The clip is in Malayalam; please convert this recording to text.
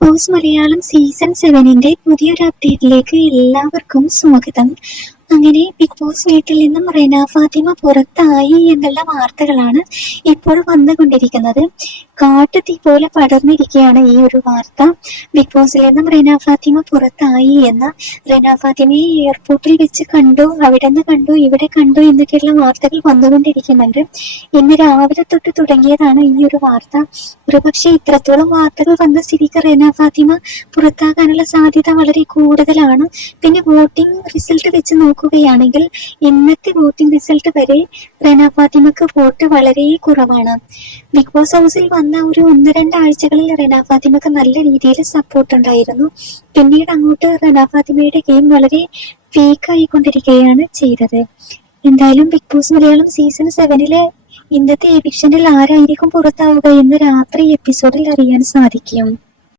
ബോസ് മലയാളം സീസൺ 7 പുതിയൊരു അപ്ഡേറ്റിലേക്ക് എല്ലാവർക്കും സ്വാഗതം. അങ്ങനെ ബിഗ് ബോസ് വീട്ടിൽ നിന്നും റെന ഫാത്തിമ പുറത്തായി എന്നുള്ള വാർത്തകളാണ് ഇപ്പോൾ വന്നുകൊണ്ടിരിക്കുന്നത്. കാട്ടുതീ പോലെ പടർന്നിരിക്കുകയാണ് ഈ ഒരു വാർത്ത. ബിഗ് ബോസിൽ നിന്നും റെന ഫാത്തിമ പുറത്തായി എന്ന്. റെന ഫാത്തിമയെ എയർപോർട്ടിൽ വെച്ച് കണ്ടു, അവിടെ നിന്ന് കണ്ടു, ഇവിടെ കണ്ടു എന്നൊക്കെയുള്ള വാർത്തകൾ വന്നുകൊണ്ടിരിക്കുന്നുണ്ട്. ഇന്ന് രാവിലെ തൊട്ട് തുടങ്ങിയതാണ് ഈ ഒരു വാർത്ത. ഒരുപക്ഷെ ഇത്രത്തോളം വാർത്തകൾ വന്ന സ്ഥിതിക്ക് റെന ഫാത്തിമ പുറത്താകാനുള്ള സാധ്യത വളരെ കൂടുതലാണ്. പിന്നെ വോട്ടിംഗ് റിസൾട്ട് വെച്ച് നോക്കുകയാണെങ്കിൽ ഇന്നത്തെ വോട്ടിംഗ് റിസൾട്ട് വരെ റെന ഫാത്തിമക്ക് വോട്ട് വളരെ കുറവാണ്. ബിഗ് ബോസ് ഹൗസിൽ വന്ന ഒരു 1-2 ആഴ്ചകളിൽ റെന ഫാത്തിമക്ക് നല്ല രീതിയിൽ സപ്പോർട്ട് ഉണ്ടായിരുന്നു. പിന്നീട് അങ്ങോട്ട് റെന ഫാത്തിമയുടെ ഗെയിം വളരെ വീക്ക് ആയിക്കൊണ്ടിരിക്കുകയാണ് ചെയ്തത്. എന്തായാലും ബിഗ് ബോസ് മലയാളം സീസൺ 7 ഇന്നത്തെ എവിക്ഷനിൽ ആരായിരിക്കും പുറത്താവുക എന്ന് രാത്രി എപ്പിസോഡിൽ അറിയാൻ സാധിക്കും.